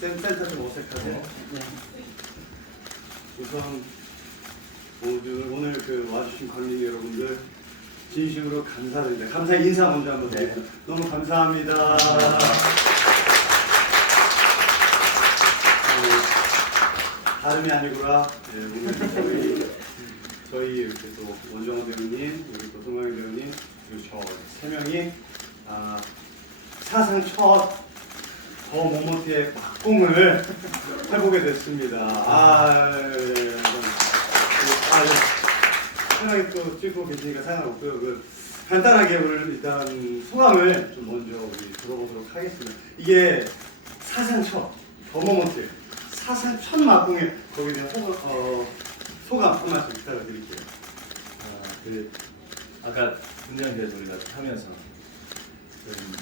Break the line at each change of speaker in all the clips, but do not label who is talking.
센, 센터 좀 어색하네.
네.
우선 모두 오늘 그 와주신 관객 여러분들 진심으로 감사드립니다. 감사 인사 먼저 한번 드립니다. 너무 감사합니다. 그, 다름이 아니구나. 네, 오늘 저희 저희 이렇게 또 원정호 배우님, 그리고 또 송강희 배우님, 그리고 저 세 명이 아, 사상 첫 더 모모트의 막공을 해보게 됐습니다. 아, 예, 아, 예. 편하게 또 찍고 계시니까 상관없고요. 그, 간단하게 오늘 일단 소감을 좀 먼저 우리 들어보도록 하겠습니다. 이게 사상 첫, 더 모모트, 사상 첫 막공에 거기에 대한 소감, 어, 소감 한 말씀 부탁드릴게요.
아, 그 아까 분장대에서 우리가 하면서 그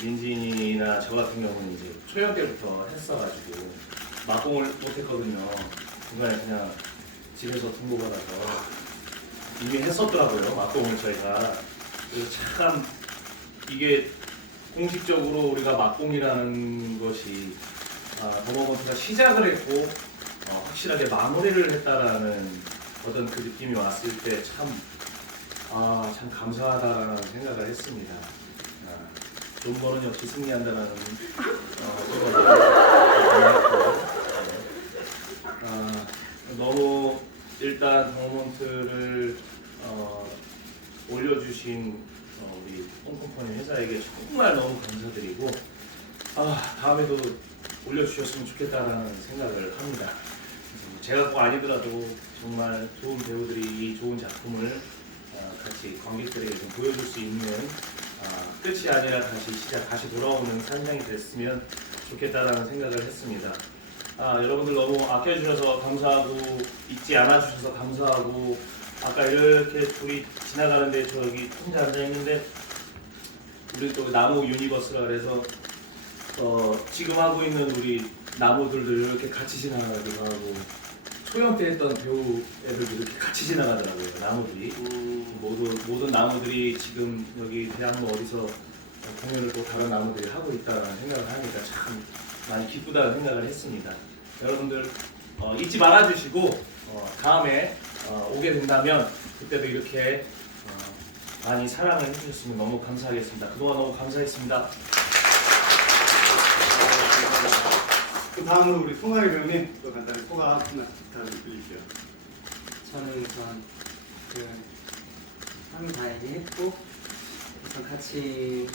민진이나 저 같은 경우는 이제 초연 때부터 했어가지고 막공을 못했거든요. 중간에 그냥 집에서 통보받아서 이미 했었더라고요. 막공을 저희가 그래서 참 이게 공식적으로 우리가 막공이라는 것이 아, 더머먼트가 시작을 했고 어, 확실하게 마무리를 했다라는 어떤 그 느낌이 왔을 때 참 아, 참 감사하다라는 생각을 했습니다. 아, 돈 버는 역시 승리한다라는 어, 아, 너무 일단 더모먼트를 어, 올려주신 어, 우리 홍콩퍼니 회사에게 정말 너무 감사드리고 아, 다음에도 올려주셨으면 좋겠다라는 생각을 합니다. 뭐 제가 꼭 아니더라도 정말 좋은 배우들이 이 좋은 작품을 아, 같이 관객들에게 좀 보여줄 수 있는 아, 끝이 아니라 다시 시작, 다시 돌아오는 산장이 됐으면 좋겠다라는 생각을 했습니다. 아, 여러분들 너무 아껴주셔서 감사하고 잊지 않아주셔서 감사하고 아까 이렇게 둘이 지나가는데 저기 혼자 앉아 있는데 우리 또 나무 유니버스라 그래서 어, 지금 하고 있는 우리 나무들도 이렇게 같이 지나가기도 하고 초연 때 했던 배우 애들도 이렇게 같이 지나가더라고요 나무들이
음,
모두 모든 나무들이 지금 여기 대학로 어디서 공연을 또 다른 나무들이 하고 있다는 생각을 하니까 참 많이 기쁘다는 생각을 했습니다. 여러분들 어, 잊지 말아주시고 어, 다음에 어, 오게 된다면 그때도 이렇게 어, 많이 사랑을 해주셨으면 너무 감사하겠습니다. 그동안 너무 감사했습니다.
그 다음으로 우리 송하이 배우님 또 간단히 한 말씀 부탁드릴게요.
저는 우선 그 상다 얘기했고 우선 같이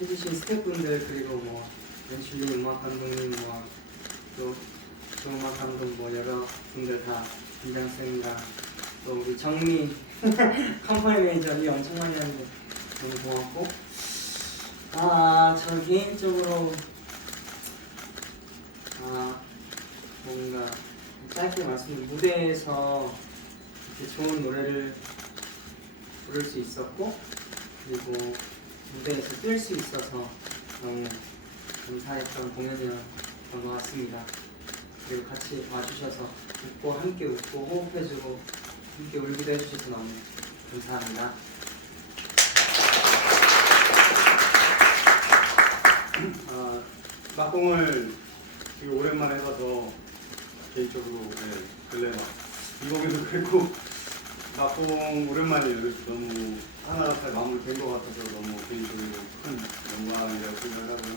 해주신 스태프분들 그리고 뭐 연출님, 음악 감독님 뭐또 조음악 감독 뭐 여러 분들 다 김장 쌤이랑 또 우리 정미 컴퍼니 매니저 일 엄청 많이 하는데 너무 고맙고 아 저 개인적으로 아 뭔가 짧게 말씀드리면 무대에서 이렇게 좋은 노래를 부를 수 있었고 그리고 무대에서 뛸 수 있어서 너무 감사했던 공연이었던 것 같습니다. 그리고 같이 와주셔서 웃고 함께 웃고 호흡해주고 함께 울기도 해주셔서 너무 감사합니다.
아, 막공을 되게 오랜만에 해봐서 개인적으로 네, 근래 막 이 곡에도 그랬고 막공 오랜만이에요. 그래서 너무 하나가 잘 마무리된 것 같아서 너무 개인적으로 큰 영광이라고 생각을 하고요.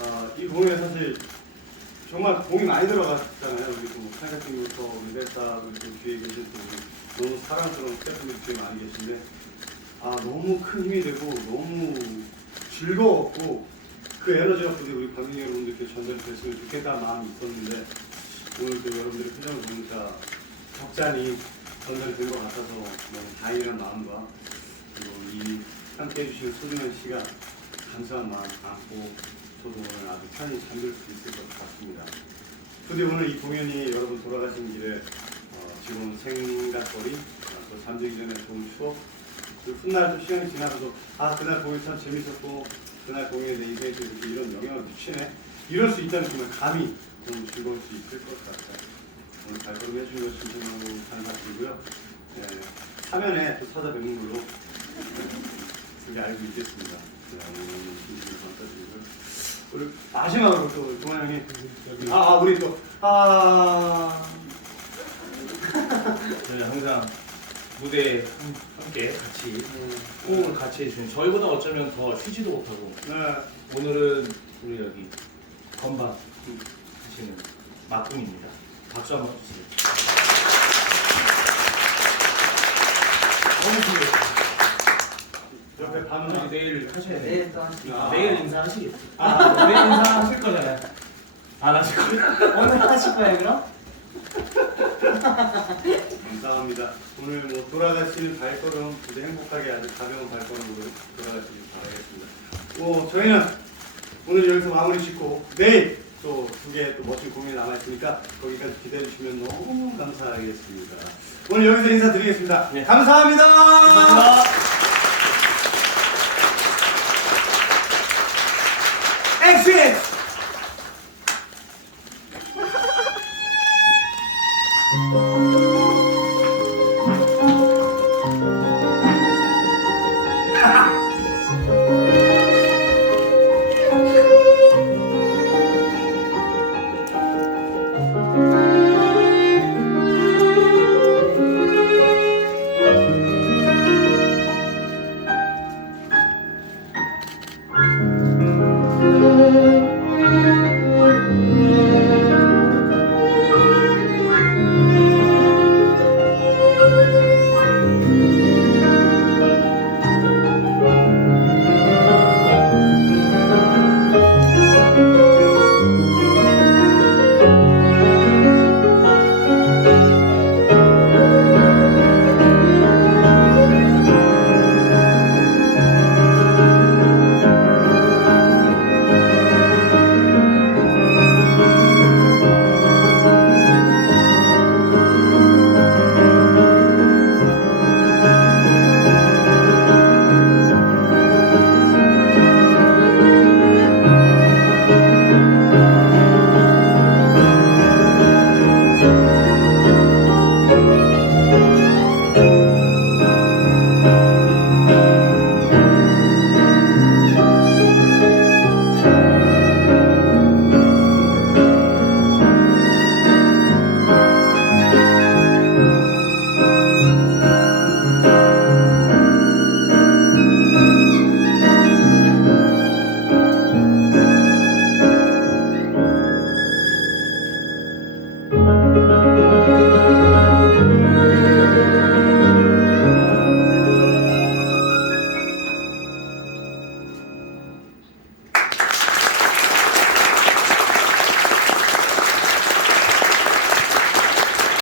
아, 이 공연에 사실 정말 공이 많이 들어갔잖아요. 우리 또 칼같은부터 우리 냈다 그리고 또 뒤에 계신 또 우리 너무 사랑스러운 스태프분들 뒤에 많이 계신데 아 너무 큰 힘이 되고 너무 즐거웠고 그 에너지가 부디 우리 관객 여러분들께 전달됐으면 좋겠다는 마음이 있었는데 오늘 또 여러분들의 표정을 보니까 적잖이 전달된 것 같아서 너무 다행이라는 마음과 그리고 이 함께 해 주신 소중한 시간 감사한 마음 안고 저도 오늘 아주 편히 잠들 수 있을 것 같습니다. 부디 오늘 이 공연이 여러분 돌아가신 길에 어, 지금 생각거리 어, 또 잠들기 전에 좋은 추억 그리고 훗날 또 시간이 지나서도 아 그날 공연 참 재밌었고 그날 공연에 내 인생에 또 이렇게 이런 영향을 미치네. 이럴 수 있다는 정말 감이 너무 즐거울 수 있을 것 같아요 오늘 발걸음 해주신 것 진짜 너무 감사드리고요. 네, 사면에 또 찾아뵙는 걸로. 네, 그렇게 알고 있겠습니다. 네, 오늘 진심으로 감사드리고요. 우리 마지막으로 또 동환 형이 여기. 아, 아 우리 또 아.
저희 항상 무대에 함께 같이
네.
호응을 같이 해주신 저희보다 어쩌면 더 쉬지도 못하고
네.
오늘은 우리 여기 건반 하시는 막둥입니다. 박수 한번 주세요. 너무 좋네요.
옆에
밤은
밤은
내일 하셔야 돼요.
내일 또 하시죠.
아.
내일 인사하시겠죠?
아, 내일 인사하실 거잖아요.
안 하실 거예요?
오늘 하실 거예요, 그럼?
감사합니다. 오늘 뭐 돌아가시는 발걸음 무대 행복하게 아주 가벼운 발걸음으로 돌아가시길 바라겠습니다. 뭐 저희는 오늘 여기서 마무리 짓고 내일 또 두개또 멋진 공연이 남아 있으니까 거기까지 기대해 주시면 너무 감사하겠습니다. 오늘 여기서 인사드리겠습니다.
네.
감사합니다.
감사합니다.
엑시